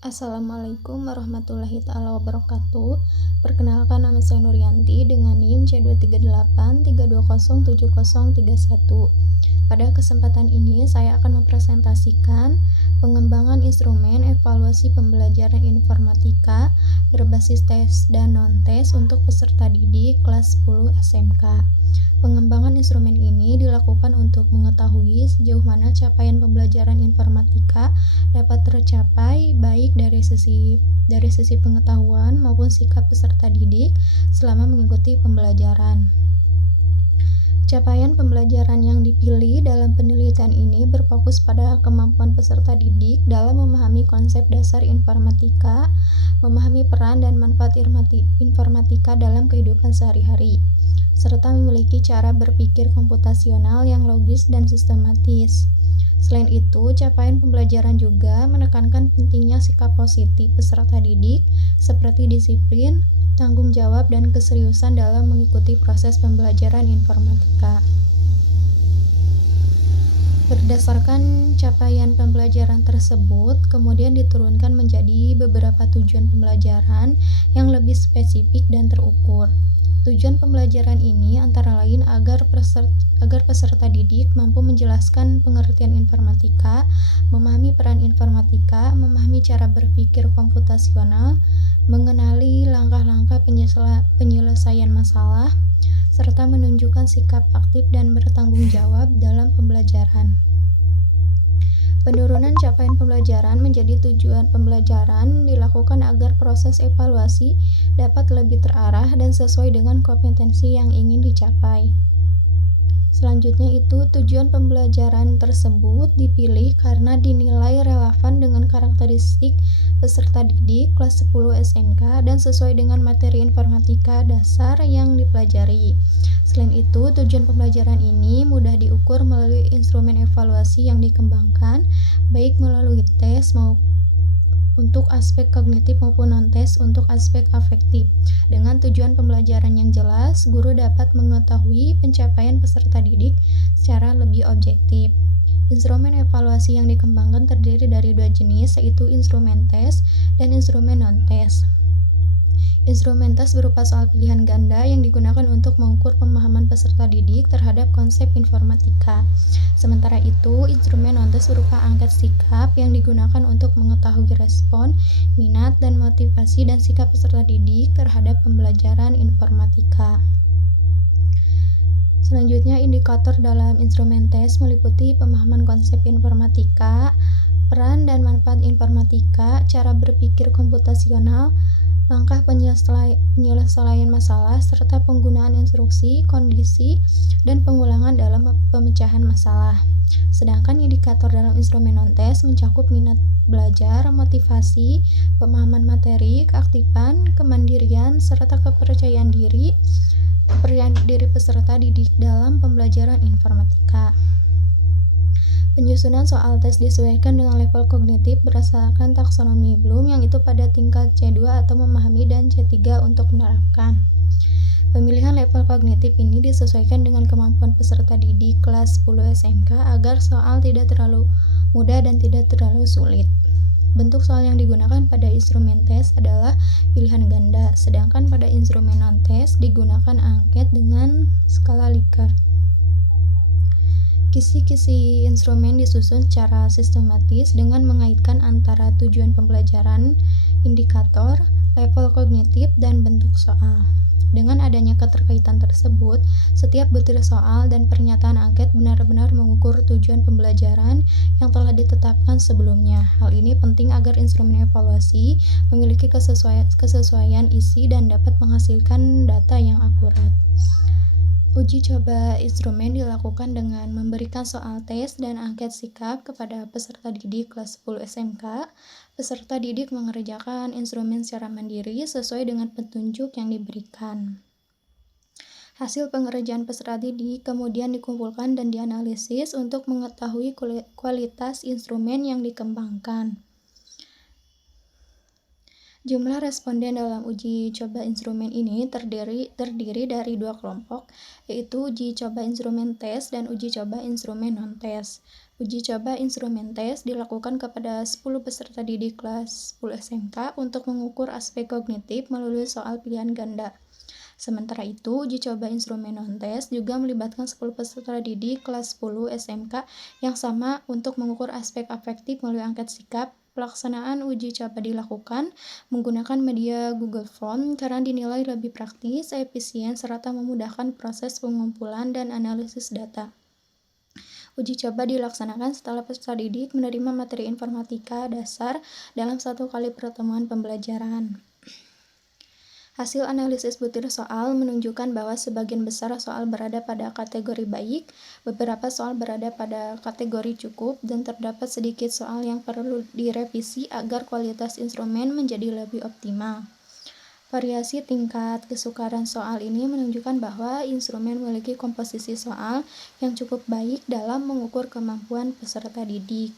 Assalamualaikum warahmatullahi wabarakatuh. Perkenalkan, nama saya Nuryanti dengan NIM C23832070031. Pada kesempatan ini saya akan mempresentasikan pengembangan instrumen evaluasi pembelajaran informatika berbasis tes dan non-tes untuk peserta didik kelas 10 SMK. Pengembangan instrumen ini dilakukan untuk mengetahui sejauh mana capaian pembelajaran informatika dapat tercapai baik dari sisi pengetahuan maupun sikap peserta didik selama mengikuti pembelajaran. Capaian pembelajaran yang dipilih dalam penelitian ini berfokus pada kemampuan peserta didik dalam memahami konsep dasar informatika, memahami peran dan manfaat informatika dalam kehidupan sehari-hari, serta memiliki cara berpikir komputasional yang logis dan sistematis. Selain itu, capaian pembelajaran juga menekankan pentingnya sikap positif peserta didik seperti disiplin, tanggung jawab, dan keseriusan dalam mengikuti proses pembelajaran informatika. Berdasarkan capaian pembelajaran tersebut, kemudian diturunkan menjadi beberapa tujuan pembelajaran yang lebih spesifik dan terukur. Tujuan pembelajaran ini antara lain agar peserta didik mampu menjelaskan pengertian informatika, memahami peran informatika, memahami cara berpikir komputasional, mengenali langkah-langkah penyelesaian masalah, serta menunjukkan sikap aktif dan bertanggung jawab dalam pembelajaran. Penurunan capaian pembelajaran menjadi tujuan pembelajaran dilakukan agar proses evaluasi dapat lebih terarah dan sesuai dengan kompetensi yang ingin dicapai. Selanjutnya itu, tujuan pembelajaran tersebut dipilih karena dinilai relevan dengan karakteristik peserta didik kelas 10 SMK dan sesuai dengan materi informatika dasar yang dipelajari. Selain itu, tujuan pembelajaran ini mudah diukur melalui instrumen evaluasi yang dikembangkan, baik melalui tes untuk aspek kognitif maupun non-tes untuk aspek afektif. Dengan tujuan pembelajaran yang jelas, guru dapat mengetahui pencapaian peserta didik secara lebih objektif. Instrumen evaluasi yang dikembangkan terdiri dari dua jenis, yaitu instrumen tes dan instrumen non-tes. Instrumen tes berupa soal pilihan ganda yang digunakan untuk mengukur pemahaman peserta didik terhadap konsep informatika. Sementara itu, instrumen non-tes berupa angket sikap yang digunakan untuk mengetahui respon, minat, dan motivasi dan sikap peserta didik terhadap pembelajaran informatika. Selanjutnya, indikator dalam instrumen tes meliputi pemahaman konsep informatika, peran dan manfaat informatika, cara berpikir komputasional, langkah penyelesaian masalah, serta penggunaan instruksi, kondisi, dan pengulangan dalam pemecahan masalah. Sedangkan indikator dalam instrumen non-tes mencakup minat belajar, motivasi, pemahaman materi, keaktifan, kemandirian, serta kepercayaan diri peserta didik dalam pembelajaran informatika. Penyusunan soal tes disesuaikan dengan level kognitif berdasarkan taksonomi Bloom, yang itu pada tingkat C2 atau memahami dan C3 untuk menerapkan. Pemilihan level kognitif ini disesuaikan dengan kemampuan peserta didik kelas 10 SMK agar soal tidak terlalu mudah dan tidak terlalu sulit. Bentuk soal yang digunakan pada instrumen tes adalah pilihan ganda, sedangkan pada instrumen non-tes digunakan angket dengan skala Likert. Kisi-kisi instrumen disusun secara sistematis dengan mengaitkan antara tujuan pembelajaran, indikator, level kognitif, dan bentuk soal. Dengan adanya keterkaitan tersebut, setiap butir soal dan pernyataan angket benar-benar mengukur tujuan pembelajaran yang telah ditetapkan sebelumnya. Hal ini penting agar instrumen evaluasi memiliki kesesuaian isi dan dapat menghasilkan data yang akurat. Uji coba instrumen dilakukan dengan memberikan soal tes dan angket sikap kepada peserta didik kelas 10 SMK. Peserta didik mengerjakan instrumen secara mandiri sesuai dengan petunjuk yang diberikan. Hasil pengerjaan peserta didik kemudian dikumpulkan dan dianalisis untuk mengetahui kualitas instrumen yang dikembangkan. Jumlah responden dalam uji coba instrumen ini terdiri dari dua kelompok, yaitu uji coba instrumen tes dan uji coba instrumen non-tes. Uji coba instrumen tes dilakukan kepada 10 peserta didik kelas 10 SMK untuk mengukur aspek kognitif melalui soal pilihan ganda. Sementara itu, uji coba instrumen non-tes juga melibatkan 10 peserta didik kelas 10 SMK yang sama untuk mengukur aspek afektif melalui angket sikap. Pelaksanaan uji coba dilakukan menggunakan media Google Form karena dinilai lebih praktis, efisien, serta memudahkan proses pengumpulan dan analisis data. Uji coba dilaksanakan setelah peserta didik menerima materi informatika dasar dalam 1 kali pertemuan pembelajaran. Hasil analisis butir soal menunjukkan bahwa sebagian besar soal berada pada kategori baik, beberapa soal berada pada kategori cukup, dan terdapat sedikit soal yang perlu direvisi agar kualitas instrumen menjadi lebih optimal. Variasi tingkat kesukaran soal ini menunjukkan bahwa instrumen memiliki komposisi soal yang cukup baik dalam mengukur kemampuan peserta didik.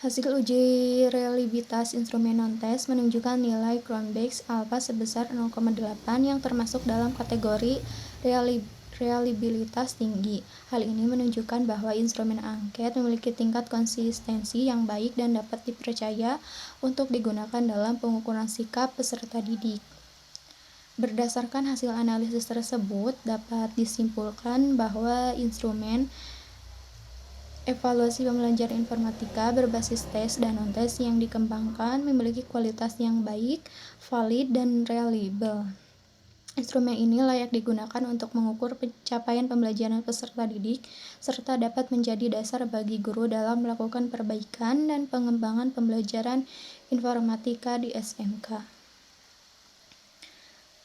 Hasil uji reliabilitas instrumen non-tes menunjukkan nilai Cronbach's alpha sebesar 0,8 yang termasuk dalam kategori reliabilitas tinggi. Hal ini menunjukkan bahwa instrumen angket memiliki tingkat konsistensi yang baik dan dapat dipercaya untuk digunakan dalam pengukuran sikap peserta didik. Berdasarkan hasil analisis tersebut, dapat disimpulkan bahwa instrumen evaluasi pembelajaran informatika berbasis tes dan non-tes yang dikembangkan memiliki kualitas yang baik, valid, dan reliable. Instrumen ini layak digunakan untuk mengukur pencapaian pembelajaran peserta didik, serta dapat menjadi dasar bagi guru dalam melakukan perbaikan dan pengembangan pembelajaran informatika di SMK.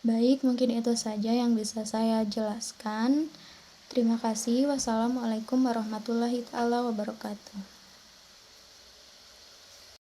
Baik, mungkin itu saja yang bisa saya jelaskan. Terima kasih. Wassalamualaikum warahmatullahi wabarakatuh.